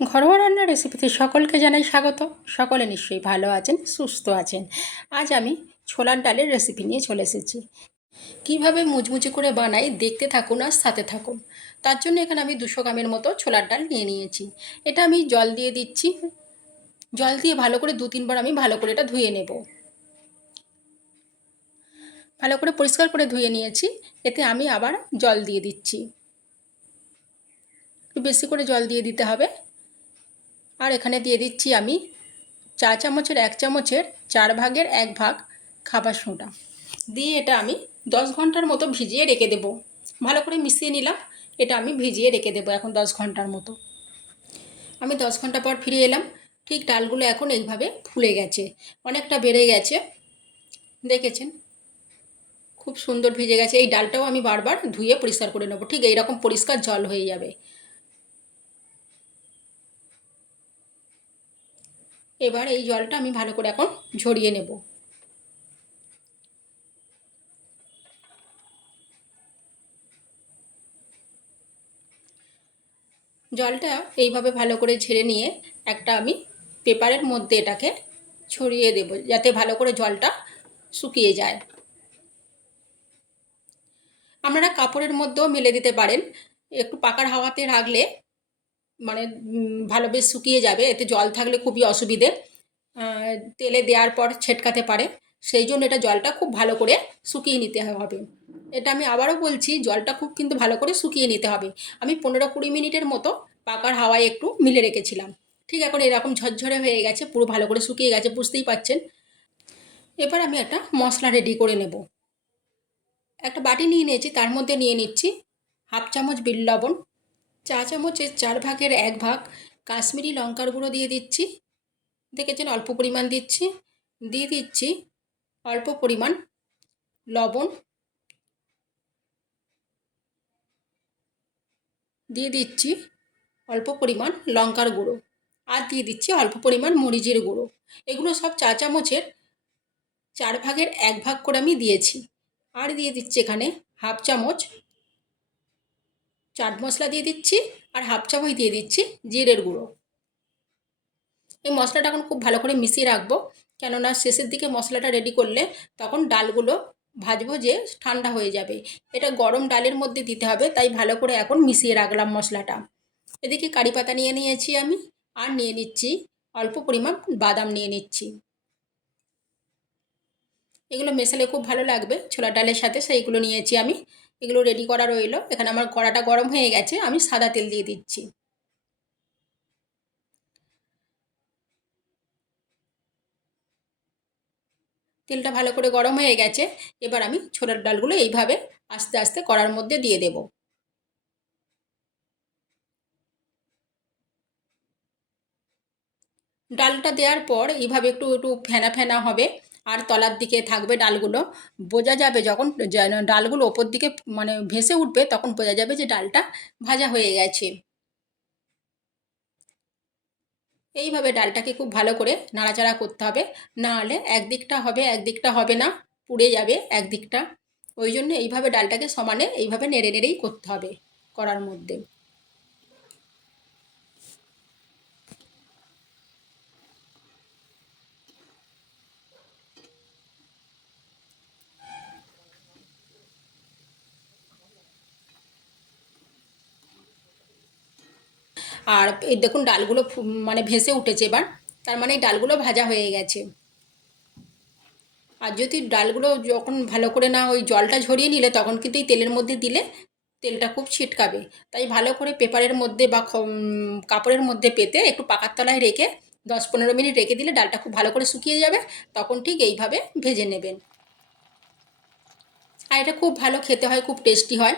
ঘরোয়া রান্নার রেসিপিতে সকলকে জানাই স্বাগত। সকলে নিশ্চয়ই ভালো আছেন, সুস্থ আছেন। আজ আমি ছোলার ডালের রেসিপি নিয়ে চলে এসেছি। কিভাবে মুচমুচে করে বানাই দেখতে থাকুন আর সাথে থাকুন। তার জন্য এখানে আমি 200 গ্রামের মতো ছোলার ডাল নিয়ে নিয়েছি। এটা আমি জল দিয়ে দিচ্ছি। জল দিয়ে ভালো করে 2-3 বার আমি ভালো করে এটা ধুয়ে নেব। ভালো করে পরিষ্কার করে ধুয়ে নিয়েছি। এতে আমি আবার জল দিয়ে দিচ্ছি। একটু বেশি করে জল দিয়ে দিতে হবে। আর এখানে দিয়ে দিচ্ছি আমি 1 চামচের 1 ভাগ খাবার সোডা দিয়ে এটা আমি 10 ঘন্টার মতো ভিজিয়ে রেখে দেব। ভালো করে মিশিয়ে নিলাম। এটা আমি ভিজিয়ে রেখে দেবো এখন 10 ঘন্টার মতো। আমি 10 ঘন্টা পর ফিরে এলাম। ঠিক ডালগুলো এখন এইভাবে ফুলে গেছে, অনেকটা বেড়ে গেছে। দেখেছেন খুব সুন্দর ভিজে গেছে। এই ডালটাও আমি বারবার ধুয়ে পরিষ্কার করে নেবো। ঠিক এইরকম পরিষ্কার জল হয়ে যাবে। এবার এই জলটা আমি ভালো করে এখন ঝরিয়ে নেব। জলটা এইভাবে ভালো করে ঝেড়ে নিয়ে একটা আমি পেপারের মধ্যে এটাকে ছড়িয়ে দেব, যাতে ভালো করে জলটা শুকিয়ে যায়। আপনারা কাপড়ের মধ্যেও মেলে দিতে পারেন। একটু পাকার হাওয়াতে রাখলে মানে ভালো বেশ শুকিয়ে যাবে। এতে জল থাকলে খুবই অসুবিধে। তেলে দেওয়ার পর ছেটকাতে পারে। সেই জন্য এটা জলটা খুব ভালো করে শুকিয়ে নিতে হবে। এটা আমি আবারও বলছি, জলটা খুব কিন্তু ভালো করে শুকিয়ে নিতে হবে। আমি 15-20 মিনিটের মতো পাকার হাওয়ায় একটু মিলে রেখেছিলাম। ঠিক এখন এরকম ঝরঝরে হয়ে গেছে, পুরো ভালো করে শুকিয়ে গেছে, বুঝতেই পাচ্ছেন। এবার আমি একটা মশলা রেডি করে নেব। একটা বাটি নিয়ে নিয়েছি, তার মধ্যে নিয়ে নিচ্ছি 1/2 চামচ বিট লবণ, 1 চামচের 1/4 ভাগ কাশ্মীরি লঙ্কার গুঁড়ো দিয়ে দিচ্ছি। দেখেছেন অল্প পরিমাণ দিচ্ছি। দিয়ে দিচ্ছি অল্প পরিমাণ লবণ, দিয়ে দিচ্ছি অল্প পরিমাণ লঙ্কার গুঁড়ো, আর দিয়ে দিচ্ছি অল্প পরিমাণ মরিচের গুঁড়ো। এগুলো সব 1 চামচের 1/4 ভাগ করে আমি দিয়েছি। আর দিয়ে দিচ্ছি এখানে 1/2 চামচ চাট মশলা দিয়ে দিচ্ছি, আর 1/2 চামচ দিয়ে দিচ্ছি জিরের গুঁড়ো। এই মশলাটা এখন খুব ভালো করে মিশিয়ে রাখবো, কেননা শেষের দিকে মশলাটা রেডি করলে তখন ডালগুলো ভাজবো যে ঠান্ডা হয়ে যাবে। এটা গরম ডালের মধ্যে দিতে হবে, তাই ভালো করে এখন মিশিয়ে রাখলাম মশলাটা। এদিকে কারি পাতা নিয়ে নিয়েছি আমি, আর নিয়ে নিচ্ছি অল্প পরিমাণ বাদাম নিয়ে নিচ্ছি। এগুলো মেশালে খুব ভালো লাগবে ছোলার ডালের সাথে, সেইগুলো নিয়েছি আমি। এগুলো রেডি করা রইলো। এখানে আমার কড়াটা গরম হয়ে গেছে, আমি সাদা তেল দিয়ে দিচ্ছি। তেলটা ভালো করে গরম হয়ে গেছে। এবার আমি ছোলার ডালগুলো এইভাবে আস্তে আস্তে কড়ার মধ্যে দিয়ে দেব। ডালটা দেওয়ার পর এইভাবে একটু একটু ফেনা ফেনা হবে, আর তলার দিকে থাকবে ডালগুলো। বোঝা যাবে যখন যেন ডালগুলো ওপর দিকে মানে ভেসে উঠবে, তখন বোঝা যাবে যে ডালটা ভাজা হয়ে গেছে। এইভাবে ডালটাকে খুব ভালো করে নাড়াচাড়া করতে হবে, না হলে একদিকটা হবে একদিকটা হবে না, পুড়ে যাবে একদিকটা। ওই জন্য এইভাবে ডালটাকে সমানে এইভাবে নেড়ে নেড়েই করতে হবে কড়ার মধ্যে। আর এই দেখুন ডালগুলো মানে ভেসে উঠেছে এবার, তার মানে এই ডালগুলো ভাজা হয়ে গেছে। আর যদি ডালগুলো যখন ভালো করে না ওই জলটা ঝরিয়ে নিলে, তখন কিন্তু এই তেলের মধ্যে দিলে তেলটা খুব ছিটকাবে। তাই ভালো করে পেপারের মধ্যে বা কাপড়ের মধ্যে পেতে একটু পাকার তলায় রেখে 10-15 মিনিট রেখে দিলে ডালটা খুব ভালো করে শুকিয়ে যাবে। তখন ঠিক এইভাবে ভেজে নেবেন। আর এটা খুব ভালো খেতে হয়, খুব টেস্টি হয়।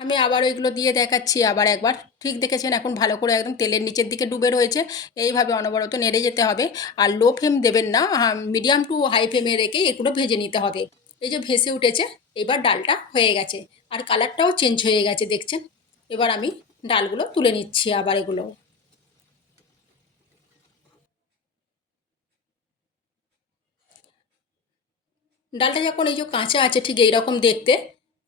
আমি আবার ওইগুলো দিয়ে দেখাচ্ছি আবার একবার। ঠিক দেখেছেন এখন ভালো করে একদম তেলের নিচের দিকে ডুবে রয়েছে। এইভাবে অনবরত নেড়ে যেতে হবে। আর লো ফ্লেম দেবেন না, মিডিয়াম টু হাই ফ্লেমে রেখেই এগুলো ভেজে নিতে হবে। এই যে ভেসে উঠেছে, এবার ডালটা হয়ে গেছে। আর কালারটাও চেঞ্জ হয়ে গেছে দেখছেন। এবার আমি ডালগুলো তুলে নিচ্ছি আবার এগুলো। ডালটা যখন এই যে কাঁচা আছে ঠিক এইরকম দেখতে,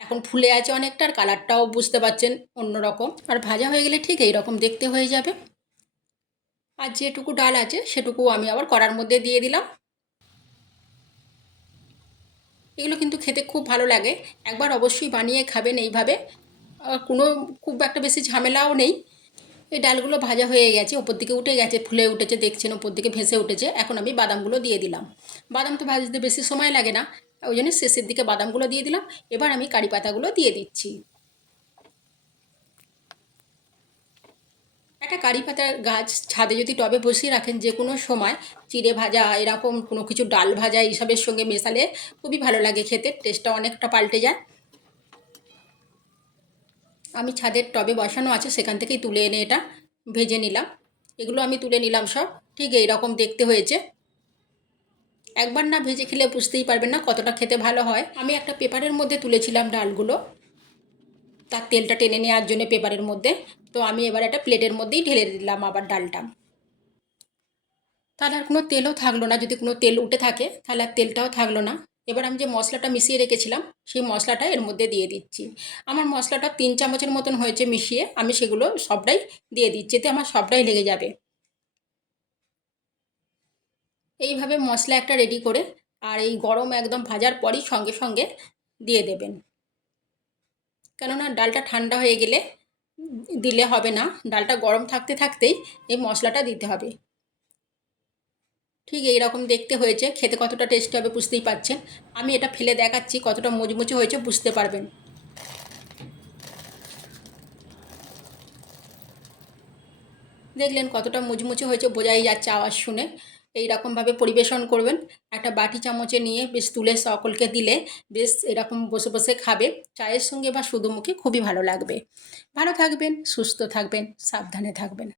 এখন ফুলে আছে অনেকটা, আর কালারটাও বুঝতে পারছেন অন্যরকম, আর ভাজা হয়ে গেলে ঠিক এইরকম দেখতে হয়ে যাবে। আর যেটুকু ডাল আছে সেটুকু আমি আবার কড়ার মধ্যে দিয়ে দিলাম। এগুলো কিন্তু খেতে খুব ভালো লাগে, একবার অবশ্যই বানিয়ে খাবেন এইভাবে। কোনো খুব একটা বেশি ঝামেলাও নেই। এই ডালগুলো ভাজা হয়ে গেছে, ওপর দিকে উঠে গেছে, ফুলে উঠেছে, দেখছেন ওপর দিকে ভেসে উঠেছে। এখন আমি বাদামগুলো দিয়ে দিলাম। বাদাম তো ভাজতে বেশি সময় লাগে না, ওই জন্য শেষের দিকে বাদামগুলো দিয়ে দিলাম। এবার আমি কারি পাতাগুলো দিয়ে দিচ্ছি। একটা কারি পাতার গাছ ছাদে যদি টবে বসিয়ে রাখেন যে কোনো সময়, চিড়ে ভাজা এরকম কোনো কিছু, ডাল ভাজা এইসবের সঙ্গে মেশালে খুবই ভালো লাগে খেতে, টেস্টটা অনেকটা পাল্টে যায়। আমি ছাদের টবে বসানো আছে, সেখান থেকেই তুলে এনে এটা ভেজে নিলাম। এগুলো আমি তুলে নিলাম সব, ঠিক এইরকম দেখতে হয়েছে। একবার না ভেজে খেলে বুঝতেই পারবেন না কতটা খেতে ভালো হয়। আমি একটা পেপারের মধ্যে তুলেছিলাম ডালগুলো, তার তেলটা টেনে নেওয়ার জন্য পেপারের মধ্যে। তো আমি এবার একটা প্লেটের মধ্যেই ঢেলে দিলাম আবার ডালটা। তাহলে আর কোনো তেলও থাকলো না, যদি কোনো তেল উঠে থাকে তাহলে আর তেলটাও থাকলো না। এবার আমি যে মশলাটা মিশিয়ে রেখেছিলাম সেই মশলাটা এর মধ্যে দিয়ে দিচ্ছি। আমার মশলাটা 3 চামচের মতন হয়েছে মিশিয়ে, আমি সেগুলো সবটাই দিয়ে দিচ্ছি, এতে আমার সবটাই লেগে যাবে। এইভাবে মশলা একটা রেডি করে, আর এই গরম একদম ভাজার পরই সঙ্গে সঙ্গে দিয়ে দেবেন, কেননা ডালটা ঠান্ডা হয়ে গেলে দিলে হবে না। ডালটা গরম থাকতে থাকতেই এই মশলাটা দিতে হবে। ঠিক এই রকম দেখতে হয়েছে, খেতে কতটা টেস্টি হবে বুঝতেই পারছেন। আমি এটা ফেলে দেখাচ্ছি, কতটা মুচমুচে হয়েছে বুঝতে পারবেন। দেখলেন কতটা মুচমুচে হয়েছে, বোঝাই যাচ্ছে আওয়াজ শুনে। এই রকমভাবে পরিবেশন করবেন। একটা বাটি চামচে নিয়ে বেশ তুলে সকলকে দিলে বেশ এরকম বসে বসে খাবে, চায়ের সঙ্গে বা শুধু মুখে খুবই ভালো লাগবে। ভালো থাকবেন, সুস্থ থাকবেন, সাবধানে থাকবেন।